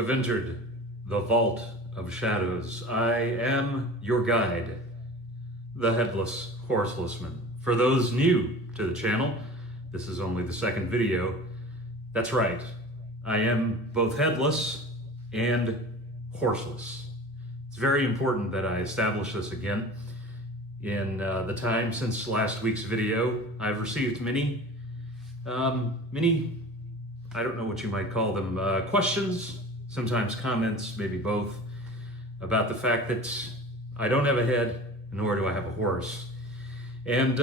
have entered the Vault of Shadows. I am your guide, the Headless Horselessman. For those new to the channel, this is only the second video. That's right, I am both headless and horseless. It's very important that I establish this again. In the time since last week's video, I've received many, I don't know what you might call them, questions, sometimes comments, maybe both, about the fact that I don't have a head, nor do I have a horse. And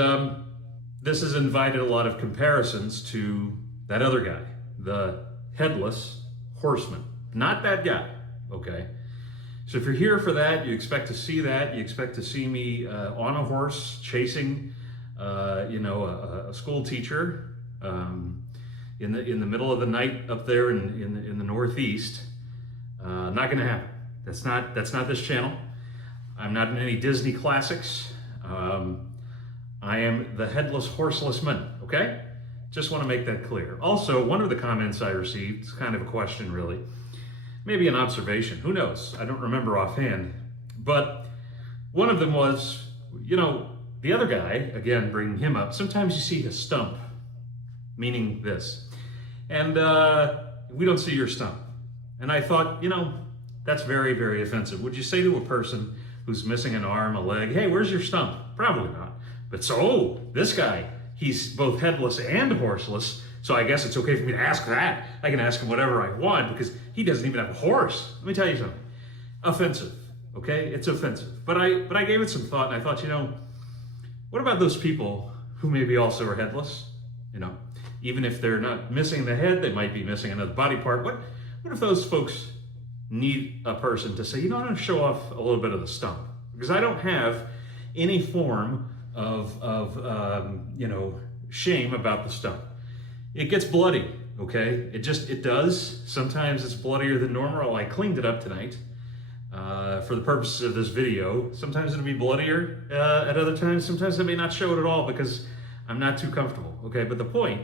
this has invited a lot of comparisons to that other guy, the Headless Horseman. Not that guy, okay? So if you're here for that, you expect to see that. You expect to see me on a horse chasing, a school teacher in the middle of the night up there in the Northeast. Not going to happen. That's not this channel. I'm not in any Disney classics. I am the Headless Horselessman. Okay, just want to make that clear. Also, one of the comments I received is kind of a question, really. Maybe an observation, who knows? I don't remember offhand. But one of them was, the other guy, again, bringing him up, sometimes you see his stump, meaning this. And we don't see your stump. And I thought, that's very, very offensive. Would you say to a person who's missing an arm, a leg, hey, where's your stump? Probably not. But so, this guy, he's both headless and horseless, so I guess it's okay for me to ask that. I can ask him whatever I want because he doesn't even have a horse. Let me tell you something. Offensive, okay? It's offensive. But I gave it some thought, and I thought, what about those people who maybe also are headless? Even if they're not missing the head, they might be missing another body part. What if those folks need a person to say, I'm going to show off a little bit of the stump? Because I don't have any form of shame about the stump. It gets bloody, okay? It does. Sometimes it's bloodier than normal. I cleaned it up tonight for the purposes of this video. Sometimes it'll be bloodier at other times. Sometimes I may not show it at all because I'm not too comfortable, okay? But the point,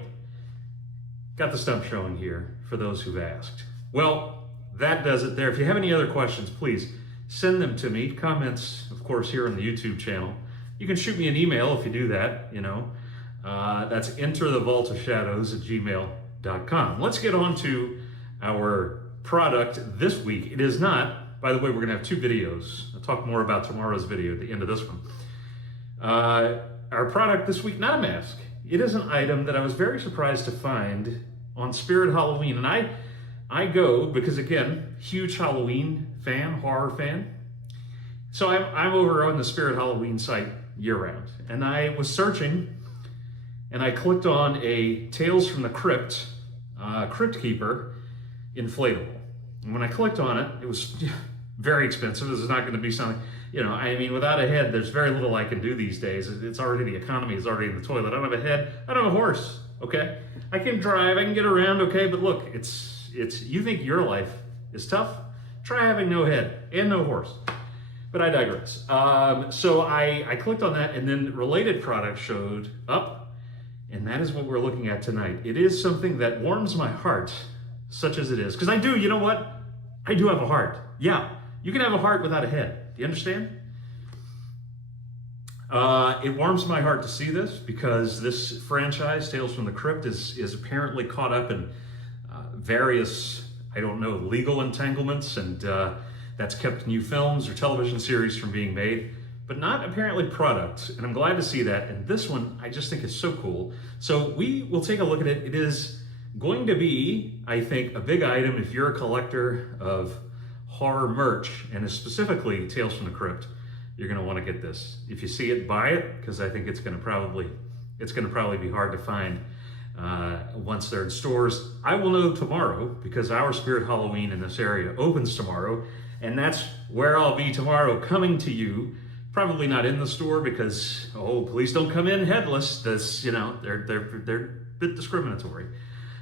got the stump showing here for those who've asked. Well, that does it there. If you have any other questions, please send them to me. Comments, of course, here on the YouTube channel. You can shoot me an email if you do that, That's enterthevaultofshadows@gmail.com. Let's get on to our product this week. It is not, by the way, we're going to have two videos. I'll talk more about tomorrow's video at the end of this one. Our product this week, not a mask. It is an item that I was very surprised to find on Spirit Halloween. And I go, because again, huge Halloween fan, horror fan. So I'm over on the Spirit Halloween site year-round. And I was searching, and I clicked on a Tales from the Crypt, Crypt-Keeper inflatable. And when I clicked on it, it was very expensive. This is not going to be something, without a head, there's very little I can do these days. It's already, the economy is already in the toilet. I don't have a head. I don't have a horse, okay? I can drive, I can get around, okay? But look, you think your life is tough? Try having no head and no horse. But I digress. So I clicked on that, and then related products showed up, and that is what we're looking at tonight. It is something that warms my heart, such as it is. Because I do, you know what? I do have a heart. Yeah, you can have a heart without a head. Do you understand? It warms my heart to see this because this franchise, Tales from the Crypt, is apparently caught up in various, legal entanglements, and that's kept new films or television series from being made, but not apparently products. And I'm glad to see that. And this one, I just think is so cool. So we will take a look at it. It is going to be, I think, a big item if you're a collector of horror merch, and specifically Tales from the Crypt. You're going to want to get this. If you see it, buy it, because I think it's going to probably be hard to find once they're in stores. I will know tomorrow because our Spirit Halloween in this area opens tomorrow, and that's where I'll be tomorrow, coming to you. Probably not in the store because, please don't come in headless. They're a bit discriminatory,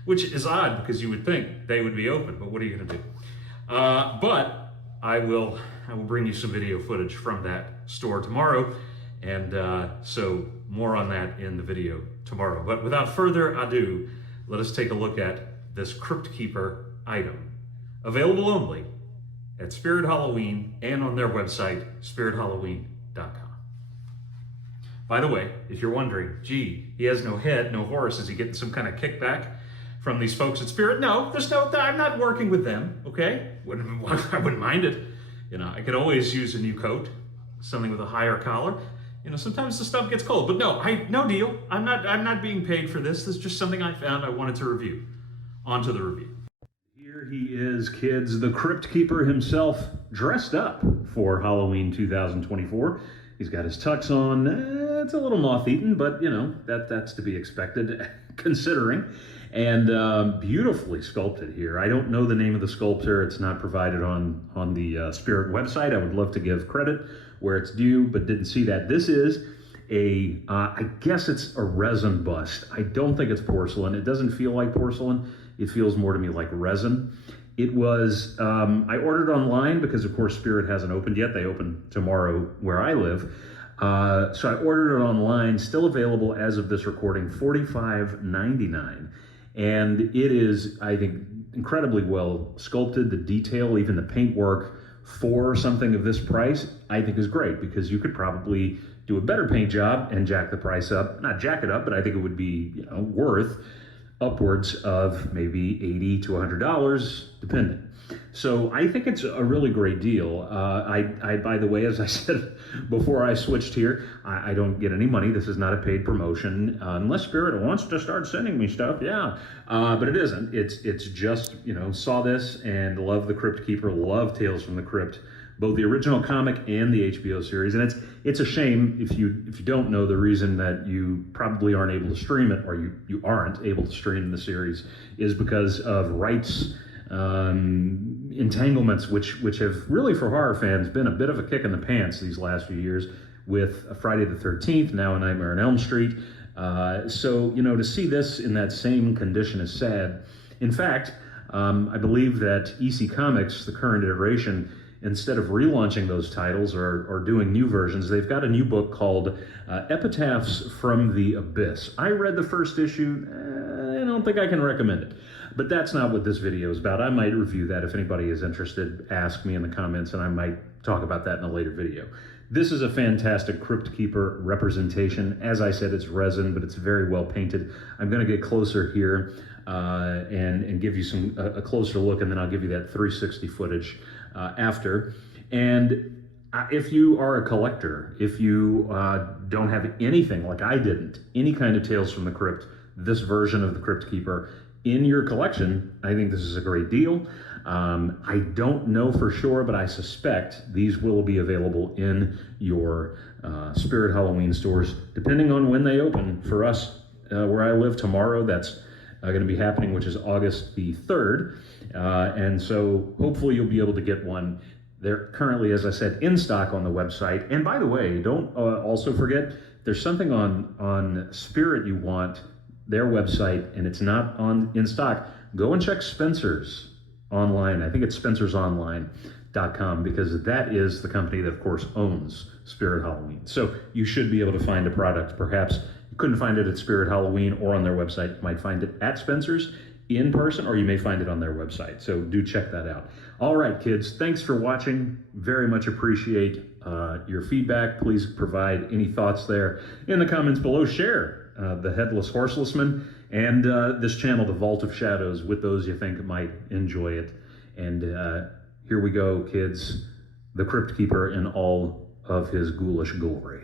which is odd because you would think they would be open, but what are you going to do? But I will bring you some video footage from that store tomorrow, and so more on that in the video tomorrow. But without further ado, let us take a look at this Crypt-Keeper item. Available only at Spirit Halloween and on their website, spirithalloween.com. By the way, if you're wondering, gee, he has no head, no horse, is he getting some kind of kickback from these folks at Spirit? No, I'm not working with them, okay? I wouldn't mind it. I could always use a new coat, something with a higher collar. Sometimes the stuff gets cold, but no deal. I'm not being paid for this. This is just something I found I wanted to review. On to the review. Here he is, kids, the Crypt-Keeper himself, dressed up for Halloween 2024. He's got his tux on. It's a little moth-eaten, but that's to be expected, considering. And beautifully sculpted here. I don't know the name of the sculptor. It's not provided on the Spirit website. I would love to give credit where it's due, but didn't see that. This is I guess it's a resin bust. I don't think it's porcelain. It doesn't feel like porcelain. It feels more to me like resin. It was, I ordered online because of course Spirit hasn't opened yet. They open tomorrow where I live. So I ordered it online, still available as of this recording, $45.99. And it is, I think, incredibly well sculpted. The detail, even the paintwork for something of this price, I think is great, because you could probably do a better paint job and jack the price up. Not jack it up, but I think it would be worth upwards of maybe $80 to $100, depending. So I think it's a really great deal. I by the way, as I said before I switched here, I don't get any money. This is not a paid promotion, unless Spirit wants to start sending me stuff. Yeah, but it isn't. It's just, saw this and love the Crypt-Keeper, love Tales from the Crypt, both the original comic and the HBO series. And it's a shame if you don't know the reason that you probably aren't able to stream it, or you aren't able to stream the series, is because of rights entanglements, which have really, for horror fans, been a bit of a kick in the pants these last few years, with Friday the 13th, now A Nightmare on Elm Street. So to see this in that same condition is sad. In fact, I believe that EC Comics, the current iteration, instead of relaunching those titles or doing new versions, they've got a new book called Epitaphs from the Abyss. I read the first issue. I don't think I can recommend it. But that's not what this video is about. I might review that. If anybody is interested, ask me in the comments, and I might talk about that in a later video. This is a fantastic Crypt-Keeper representation. As I said, it's resin, but it's very well painted. I'm going to get closer here and give you a closer look, and then I'll give you that 360 footage after. And if you are a collector, if you don't have anything like I didn't, any kind of Tales from the Crypt, this version of the Crypt-Keeper in your collection, I think this is a great deal. I don't know for sure, but I suspect these will be available in your Spirit Halloween stores, depending on when they open. For us, where I live tomorrow, that's going to be happening, which is August the 3rd. And so hopefully you'll be able to get one. They're currently, as I said, in stock on the website. And by the way, don't also forget, there's something on Spirit you want, their website, and it's not in stock. Go and check Spencer's online. I think it's spencersonline.com, because that is the company that, of course, owns Spirit Halloween. So you should be able to find a product. Perhaps you couldn't find it at Spirit Halloween or on their website. You might find it at Spencer's in person, or you may find it on their website. So do check that out. All right, kids, thanks for watching. Very much appreciate your feedback. Please provide any thoughts there in the comments below. Share the Headless Horselessman and this channel, The Vault of Shadows, with those you think might enjoy it. And here we go, kids. The Crypt-Keeper in all of his ghoulish glory.